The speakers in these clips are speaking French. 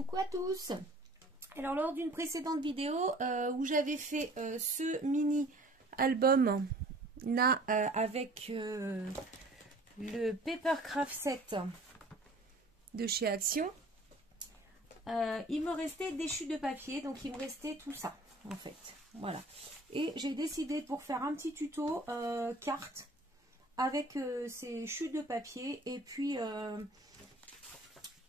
Coucou à tous. Alors lors d'une précédente vidéo où j'avais fait ce mini album là avec le Papercraft set de chez Action, il me restait des chutes de papier, donc il me restait tout ça en fait, voilà. Et j'ai décidé pour faire un petit tuto carte avec ces chutes de papier, et puis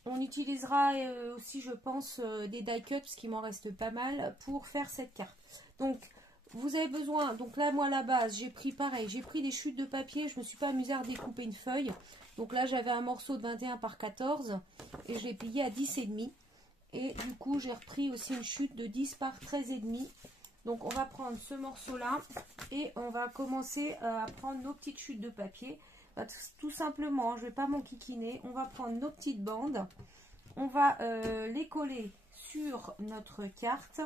on utilisera aussi, je pense, des die cuts, parce qu'il m'en reste pas mal, pour faire cette carte. Donc, vous avez besoin, donc là, moi, à la base, j'ai pris pareil, j'ai pris des chutes de papier, je me suis pas amusée à découper une feuille. Donc là, j'avais un morceau de 21 par 14, et je l'ai plié à 10,5. Et du coup, j'ai repris aussi une chute de 10 par 13,5. Donc, on va prendre ce morceau-là, et on va commencer à prendre nos petites chutes de papier. Tout simplement, je ne vais pas m'enquiquiner, on va prendre nos petites bandes, on va les coller sur notre carte,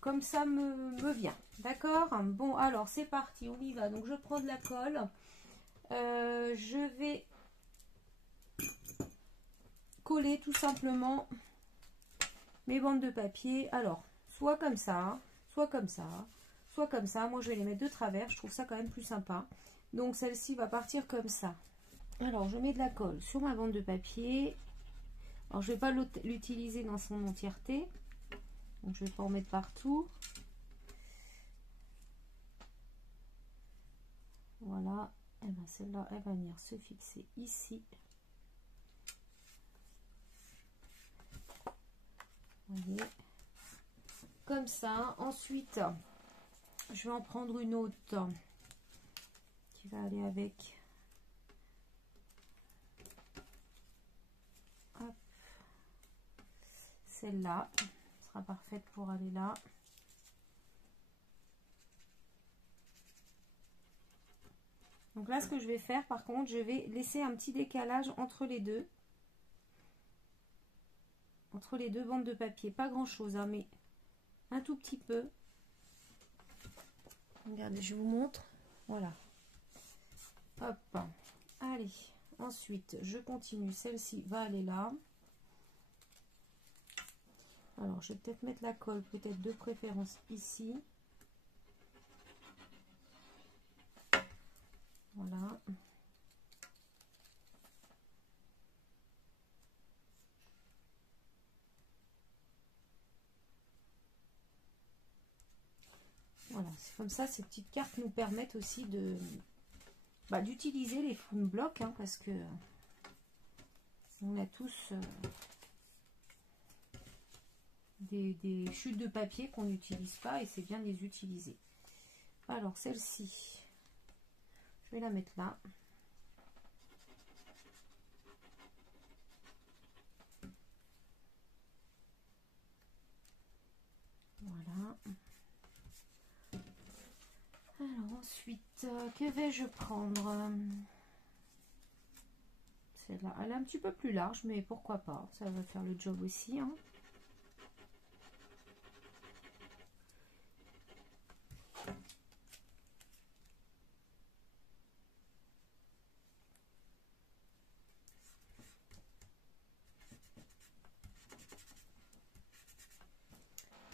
comme ça me vient, d'accord? Bon, alors c'est parti, on y va. Donc je prends de la colle, je vais coller tout simplement mes bandes de papier, alors soit comme ça, soit comme ça, soit comme ça. Moi je vais les mettre de travers, je trouve ça quand même plus sympa. Donc celle-ci va partir comme ça. Alors je mets de la colle sur ma bande de papier. Alors je ne vais pas l'utiliser dans son entièreté. Donc je ne vais pas en mettre partout. Voilà. Et bien celle-là, elle va venir se fixer ici. Vous voyez. Comme ça. Ensuite, je vais en prendre une autre qui va aller avec. Celle-là sera parfaite pour aller là. Donc là, ce que je vais faire, par contre, je vais laisser un petit décalage entre les deux. Entre les deux bandes de papier. Pas grand-chose, hein, mais un tout petit peu. Regardez, je vous montre. Voilà. Hop. Allez. Ensuite, je continue. Celle-ci va aller là. Alors, je vais peut-être mettre la colle, peut-être de préférence ici. Voilà. Voilà, c'est comme ça, ces petites cartes nous permettent aussi de d'utiliser les foam blocs, hein, parce que on a tous des chutes de papier qu'on n'utilise pas, et c'est bien de les utiliser. Alors celle-ci, je vais la mettre là. Voilà. Alors ensuite, que vais-je prendre? Celle-là, elle est un petit peu plus large, mais pourquoi pas, ça va faire le job aussi, hein.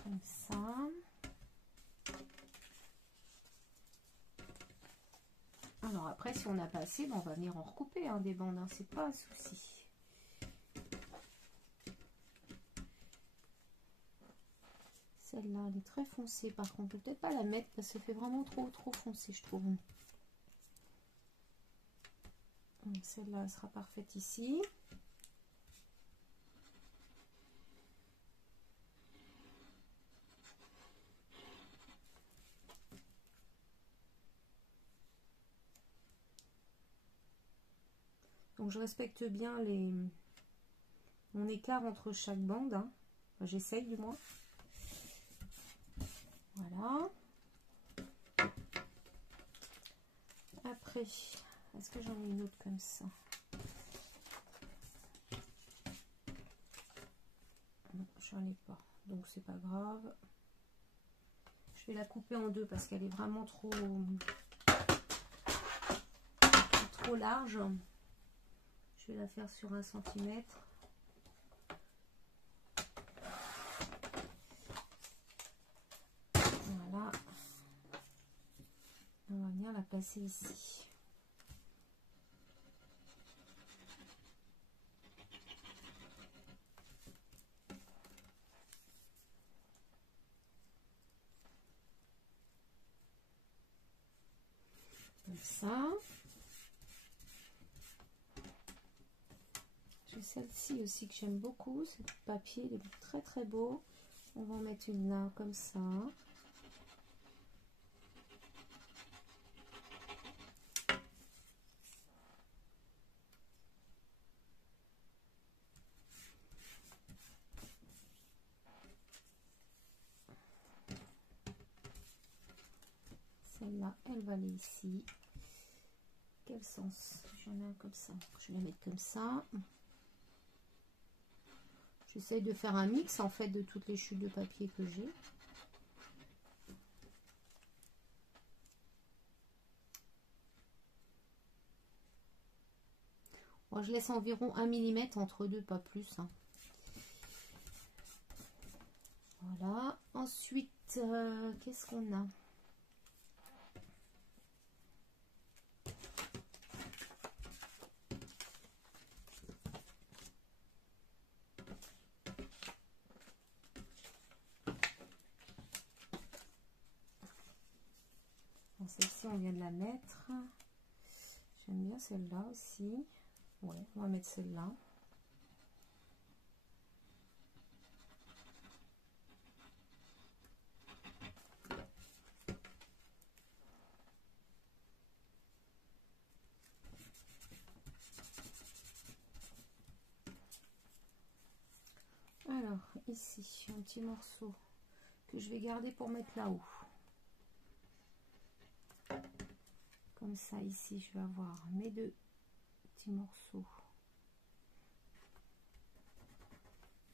Comme ça. Alors après, si on n'a pas assez, on va venir en recouper, hein, des bandes, hein, c'est pas un souci. Celle-là, elle est très foncée, par contre, on peut peut-être pas la mettre parce que ça fait vraiment trop foncé, je trouve. Celle-là, elle sera parfaite ici. Donc je respecte bien mon écart entre chaque bande, hein. Enfin, j'essaye du moins. Voilà. Après, est-ce que j'en ai une autre comme ça? Non, j'en ai pas, donc c'est pas grave. Je vais la couper en deux parce qu'elle est vraiment trop large. Je vais la faire sur 1 cm. passer ici. Comme ça. J'ai celle-ci aussi que j'aime beaucoup. Ce papier, il est très très beau. On va en mettre une là, comme ça. Celle-là, elle va aller ici. Quel sens? J'en ai un comme ça. Je vais la mettre comme ça. J'essaye de faire un mix en fait de toutes les chutes de papier que j'ai. Bon, je laisse environ 1 mm entre deux, pas plus. Hein. Voilà. Ensuite, qu'est-ce qu'on a? Celle-ci, on vient de la mettre. J'aime bien celle-là aussi. Ouais, on va mettre celle-là. Alors, ici, un petit morceau que je vais garder pour mettre là-haut. Comme ça, ici, je vais avoir mes deux petits morceaux.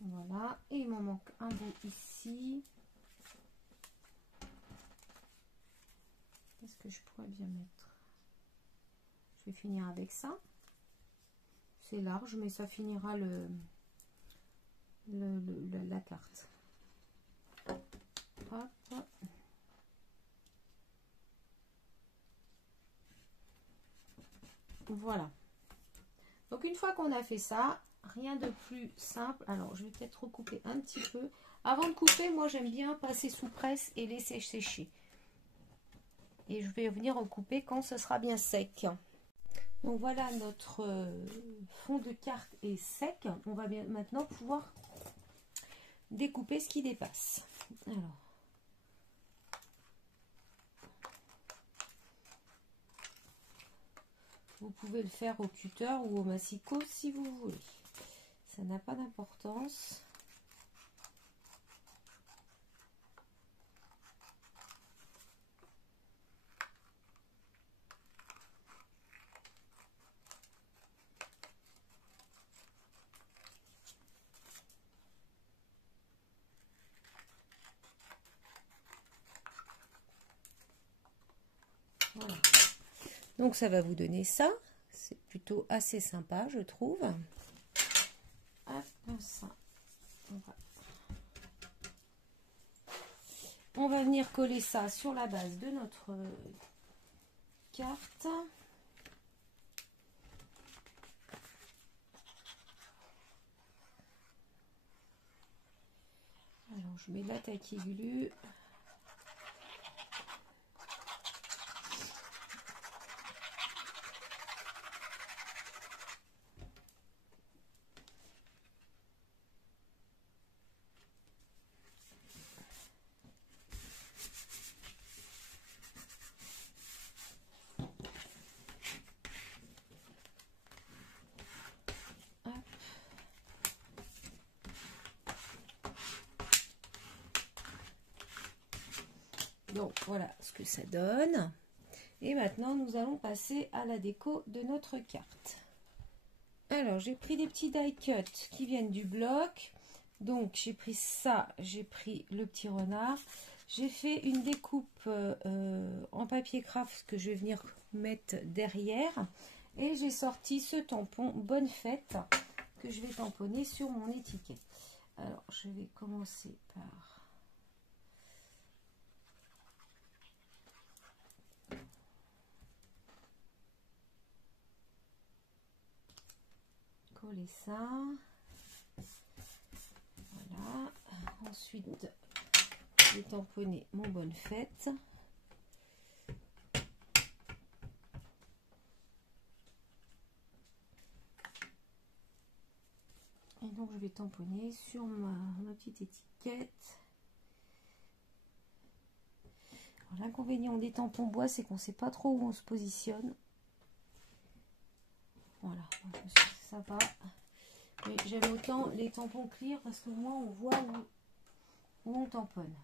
Voilà. Et il m'en manque un bout ici. Qu'est-ce que je pourrais bien mettre? Je vais finir avec ça. C'est large, mais ça finira la carte. Hop. Voilà. Donc une fois qu'on a fait ça, rien de plus simple. Alors je vais peut-être recouper un petit peu. Avant de couper, moi j'aime bien passer sous presse et laisser sécher. Et je vais venir recouper quand ce sera bien sec. Donc voilà, notre fond de carte est sec. On va bien maintenant pouvoir découper ce qui dépasse. Alors. Vous pouvez le faire au cutter ou au massicot si vous voulez. Ça n'a pas d'importance. Voilà. Donc ça va vous donner ça. C'est plutôt assez sympa, je trouve. Hop, ça. On va venir coller ça sur la base de notre carte. Alors je mets la taquille glue. Donc voilà ce que ça donne. Et maintenant nous allons passer à la déco de notre carte. Alors j'ai pris des petits die cut qui viennent du bloc. Donc j'ai pris ça, j'ai pris le petit renard. J'ai fait une découpe en papier craft que je vais venir mettre derrière. Et j'ai sorti ce tampon Bonne Fête que je vais tamponner sur mon étiquette. Alors je vais commencer par... coller ça. Voilà. Ensuite, je vais tamponner mon bonne fête. Et donc, je vais tamponner sur ma petite étiquette. L'inconvénient des tampons bois, c'est qu'on ne sait pas trop où on se positionne. Voilà, ça va. Mais j'aime autant les tampons clear parce que moi, on voit où on tamponne.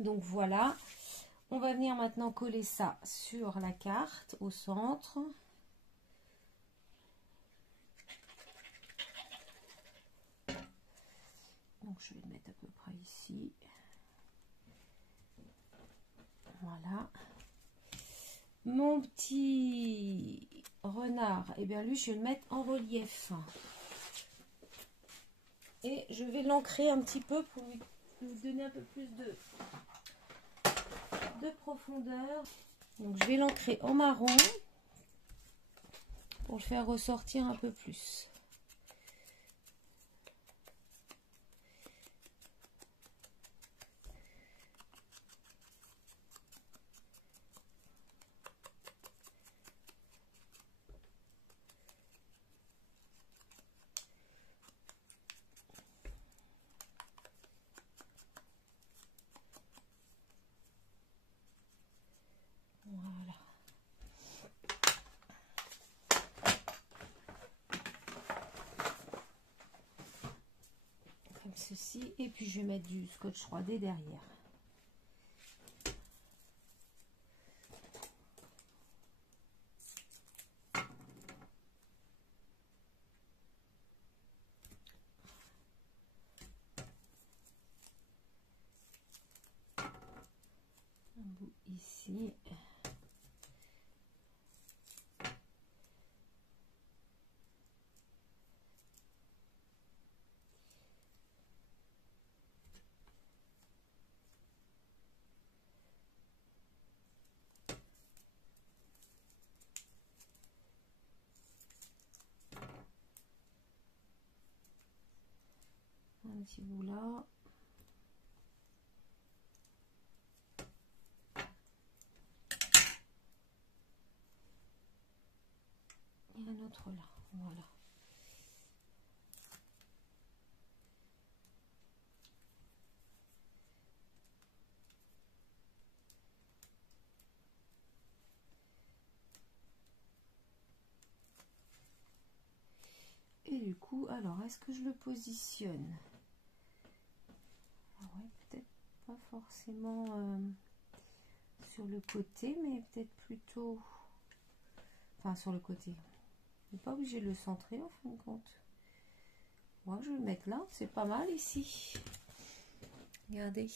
Donc voilà, on va venir maintenant coller ça sur la carte au centre. Donc je vais le mettre à peu près ici. Voilà. Mon petit renard, et bien lui, je vais le mettre en relief. Et je vais l'ancrer un petit peu pour lui donner un peu plus de profondeur. Donc je vais l'ancrer en marron pour le faire ressortir un peu plus. Voilà. Comme ceci. Et puis je vais mettre du scotch 3D derrière. Un bout ici. Un petit bout là. Et un autre là. Voilà. Et du coup, alors, est-ce que je le positionne? Ah ouais, peut-être pas forcément sur le côté, mais peut-être plutôt... Enfin, sur le côté. On n'est pas obligé de le centrer, en fin de compte. Moi, je vais le mettre là. C'est pas mal ici. Regardez.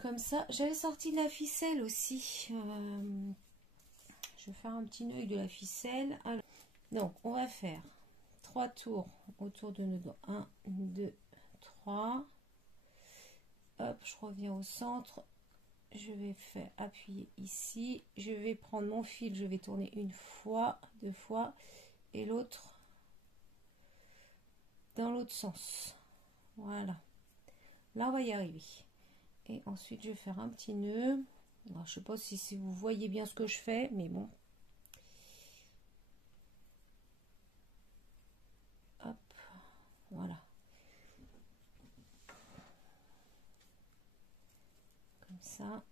Comme ça, j'avais sorti de la ficelle aussi. Je vais faire un petit nœud avec de la ficelle. Alors, donc, on va faire 3 tours autour de nos doigts. 1, 2, 3. Hop, je reviens au centre. Je vais faire appuyer ici. Je vais prendre mon fil. Je vais tourner une fois, 2 fois. Et l'autre dans l'autre sens. Voilà. Là, on va y arriver. Et ensuite, je vais faire un petit nœud. Alors, je sais pas si vous voyez bien ce que je fais, mais bon. Hop, voilà. Comme ça.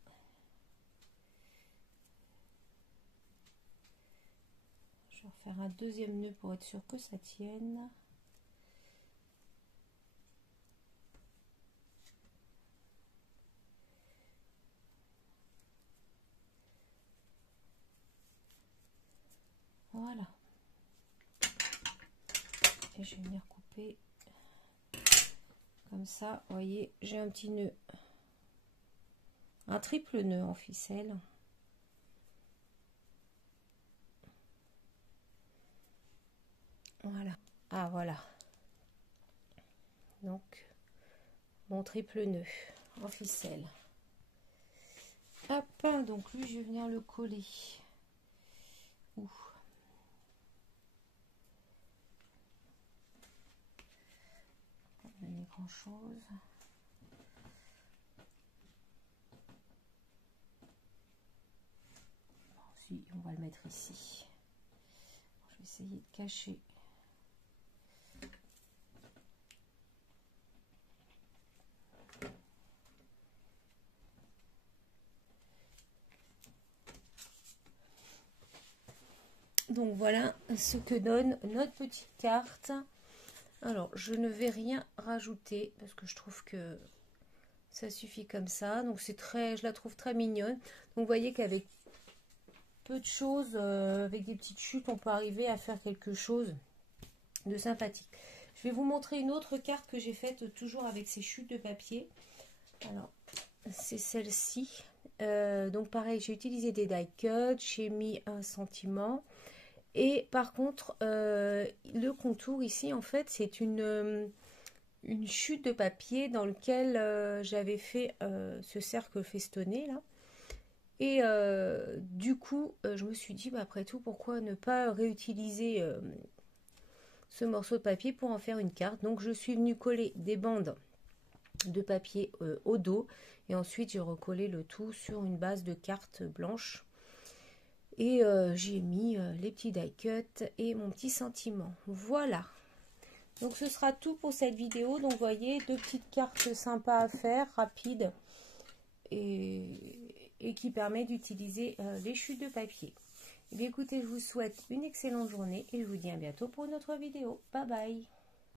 Je vais refaire un deuxième nœud pour être sûr que ça tienne. Voilà. Et je vais venir couper comme ça. Vous voyez, j'ai un petit nœud. Un triple nœud en ficelle. Voilà. Ah, voilà. Donc, mon triple nœud en ficelle. Hop, donc lui, je vais venir le coller. Ouh. grand chose. Bon, si, on va le mettre ici. Je vais essayer de cacher. Donc voilà ce que donne notre petite carte. Alors je ne vais rien rajouter parce que je trouve que ça suffit comme ça. Donc c'est très, je la trouve très mignonne. Donc vous voyez qu'avec peu de choses, avec des petites chutes, on peut arriver à faire quelque chose de sympathique. Je vais vous montrer une autre carte que j'ai faite toujours avec ces chutes de papier. Alors c'est celle-ci. Donc pareil, j'ai utilisé des die cuts, j'ai mis un sentiment. Et par contre, le contour ici, en fait, c'est une chute de papier dans lequel j'avais fait ce cercle festonné, là. Et du coup, je me suis dit, bah, après tout, pourquoi ne pas réutiliser ce morceau de papier pour en faire une carte. Donc, je suis venue coller des bandes de papier au dos. Et ensuite, j'ai recollé le tout sur une base de carte blanche. Et j'ai mis les petits die cuts et mon petit sentiment. Voilà. Donc ce sera tout pour cette vidéo. Donc vous voyez, deux petites cartes sympas à faire, rapides. Et qui permet d'utiliser les chutes de papier. Et bien écoutez, je vous souhaite une excellente journée. Et je vous dis à bientôt pour une autre vidéo. Bye bye.